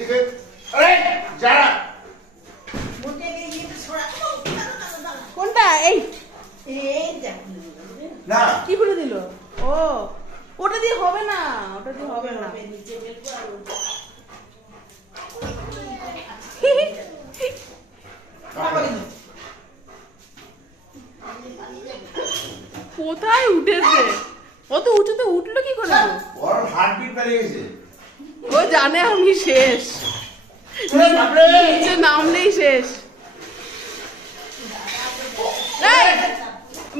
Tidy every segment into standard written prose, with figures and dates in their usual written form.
এদিকে আরে যারা কোনটা এই না কি করে দিল? ও ওটা দিয়ে হবে না, ওটা দিয়ে হবে না। কোথায় উঠেছে? ও তো উঠে উঠলো কি করে? ওর হার্টবিট বেড়ে গেছে। ও জানে আমি শেষ, নিচে নামলেই শেষ।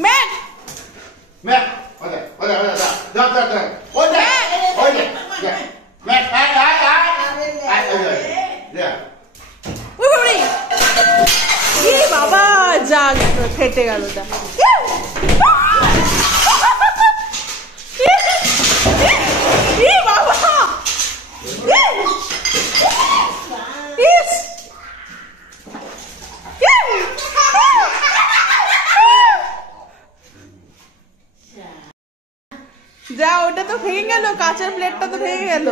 ম্যাক ম্যাক ওদে ওদে ওদে যা যা যা ওদে ওদে ম্যাক আয় আয় আয় আয় ওদে যা ওই বাবারে, কি বাবা যা ফেটে গেল ওটা। কি বাবা যা, ওটা তো ভেঙে গেল, কাঁচের প্লেটটা তো ভেঙে গেল।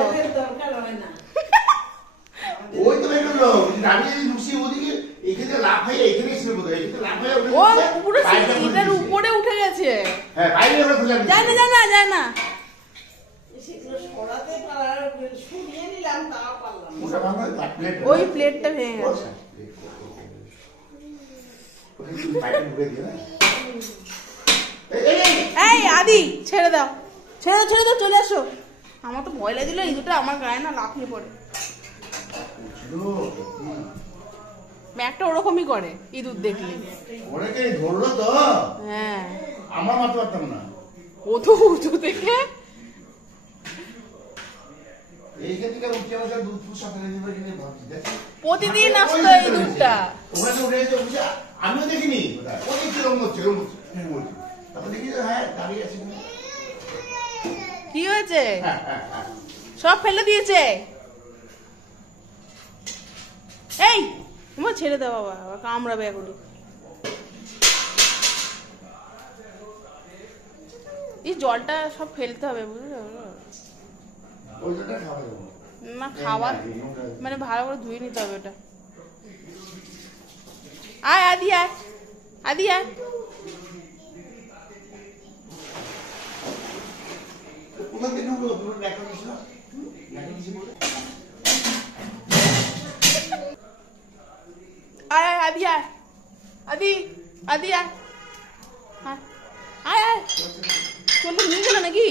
ওই তো বেরোলো আমি লুসি ওদিকে এখানে লাভ হয় এখানে ছিল বোধ হয় এখানে লাভ হয় ও পুরো সিটার উপরে উঠে গেছে। হ্যাঁ বাইরে ওরা খুলে যায় না যায় না যায় না। ওই প্লেটটা ভেঙে গেছে। এই আদি ছেড়ে দাও, ছেড়ে ছেড়ে দাও, চলে আসো। আমার তো ভয় লাগছিল এই দুটো আমার গায়ে না লাফিয়ে পড়ে। ম্যাকটা ওরকমই করে ইঁদুর দেখলে। অনেকে ধরলো তো। হ্যাঁ আমার মাথা পারতাম না। ও তো উঁচু থেকে এইখান থেকে উঠে আসা দুধ ফুস সকালে দিবে কিনে ভাবছি দেখি প্রতিদিন আসতো এই দুধটা। ওখানে উঠে এসে বুঝা আমিও দেখিনি ওই কিরম হচ্ছে তারপর দেখি হ্যাঁ দাঁড়িয়ে আছি। কি হয়েছে? সব ফেলে দিয়েছে। এই তোমার ছেড়ে দাও বাবা, আবার কামড়াবে এগুলি। এই জলটা সব ফেলতে হবে বুঝলে? না খাবার মানে ভালো করে ধুয়ে নিতে হবে ওটা। আয় আদি আয়, আদি আয়। আয় আয় আদি আয়, আদি আদি আয়, আয় আয়। চলে নিয়ে গেল নাকি?